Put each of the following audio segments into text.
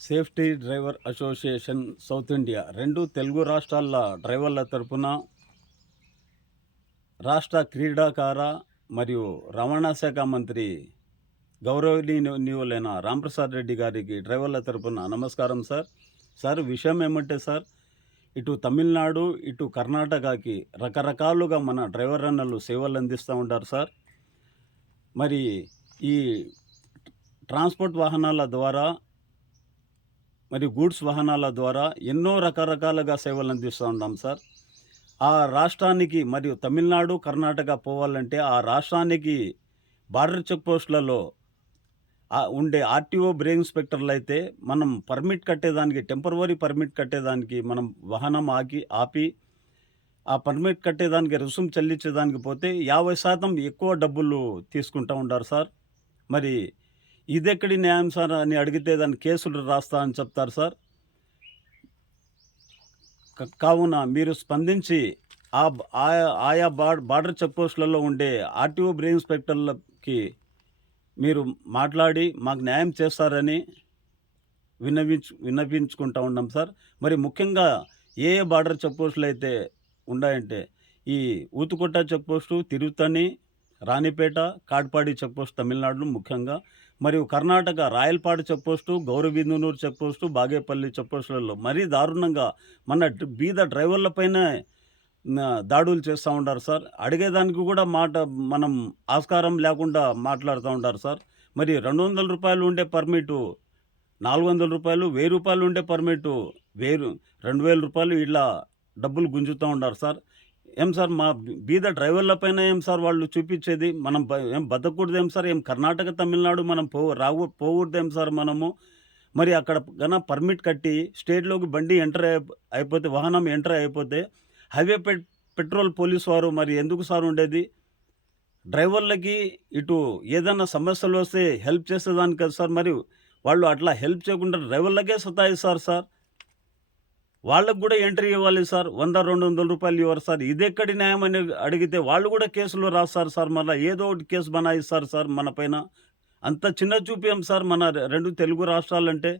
Safety driver association south India రెండు తెలుగు రాష్ట్రాల డ్రైవర్ల తరపున రాష్ట్ర క్రీడాకార మరియు రవాణా శాఖ మంత్రి గౌరవనీయులైన రాంప్రసాద్ రెడ్డి గారికి డ్రైవర్ల తరపున నమస్కారం సార్. సార్, విషయం ఏమంటే సార్, ఇటు తమిళనాడు ఇటు కర్ణాటకకి రకరకాలుగా మన డ్రైవర్ అన్నలు సేవలు అందిస్తూ ఉంటారు సార్. మరి ఈ ట్రాన్స్పోర్ట్ వాహనాల ద్వారా మరి గూడ్స్ వాహనాల ద్వారా ఎన్నో రకరకాలుగా సేవలు అందిస్తూ ఉంటాం సార్. ఆ రాష్ట్రానికి మరియు తమిళనాడు కర్ణాటక పోవాలంటే ఆ రాష్ట్రానికి బార్డర్ చెక్ పోస్టులలో ఉండే ఆర్టీఓ బ్రేక్ ఇన్స్పెక్టర్లు అయితే మనం పర్మిట్ కట్టేదానికి టెంపరవరీ పర్మిట్ కట్టేదానికి మనం వాహనం ఆపి ఆ పర్మిట్ కట్టేదానికి రుసుము చెల్లించేదానికి పోతే 50% ఎక్కువ డబ్బులు తీసుకుంటూ ఉంటారు సార్. మరి ఇదెక్కడి న్యాయం సార్ అని అడిగితే దాని కేసులు రాస్తా అని చెప్తారు సార్. కావున మీరు స్పందించి ఆయా బార్డర్ చెక్ పోస్టులలో ఉండే ఆర్టీఓ బ్రేక్ ఇన్స్పెక్టర్లకి మీరు మాట్లాడి మాకు న్యాయం చేస్తారని విన్నవించుకుంటూ ఉన్నాం సార్. మరి ముఖ్యంగా ఏ బార్డర్ చెక్ పోస్టులు అయితే ఉన్నాయంటే ఈ Uthukottai check post, Tiruttani, Ranipet, Katpadi check post తమిళనాడులో ముఖ్యంగా, మరియు Karnataka Rayalpad check post, Gauribidanur check post, Bagepalli check పోస్టులలో మరీ దారుణంగా మన బీద డ్రైవర్లపైనే దాడులు చేస్తూ ఉంటారు సార్. అడిగేదానికి కూడా మనం ఆస్కారం లేకుండా మాట్లాడుతూ ఉంటారు సార్. మరి రూ. 200 ఉండే పర్మిటు రూ. 400, రూ. 1000 ఉండే పర్మిటు 2000 ఇలా డబ్బులు గుంజుతూ ఉంటారు సార్. ఏం సార్, మా బీద డ్రైవర్లపైన ఏం సార్ వాళ్ళు చూపించేది? మనం ఏం బతకూడదేం సార్? ఏం కర్ణాటక తమిళనాడు మనం పోకూడదేం సార్ మనము? మరి అక్కడ పర్మిట్ కట్టి స్టేట్లోకి బండి అయిపోతే, వాహనం ఎంటర్ అయిపోతే హైవే పెట్రోల్ పోలీసు వారు మరి ఎందుకు సార్ ఉండేది? డ్రైవర్లకి ఇటు ఏదైనా సమస్యలు వస్తే హెల్ప్ చేసేదానికి కదా సార్. మరి వాళ్ళు అట్లా హెల్ప్ చేయకుండా డ్రైవర్లకే సతాయిస్తారు సార్. వాళ్ళకు కూడా ఎంట్రీ ఇవ్వాలి సార్. 100-200 ఇవ్వరు సార్. ఇదెక్కడి న్యాయం అని అడిగితే వాళ్ళు కూడా కేసులు రాస్తారు సార్. మళ్ళీ ఏదో ఒకటి కేసు బనాయిస్తారు సార్ మన పైన. అంత చిన్న చూపేం సార్ మన రెండు తెలుగు రాష్ట్రాలంటే.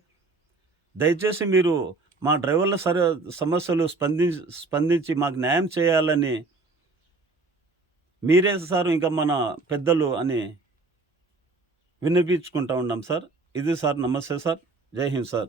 దయచేసి మీరు మా డ్రైవర్ల సమస్యలు స్పందించి మాకు న్యాయం చేయాలని మీరే సార్ ఇంకా మన పెద్దలు అని విన్నపించుకుంటా ఉన్నాం సార్. ఇది సార్. నమస్తే సార్. జై హింద్ సార్.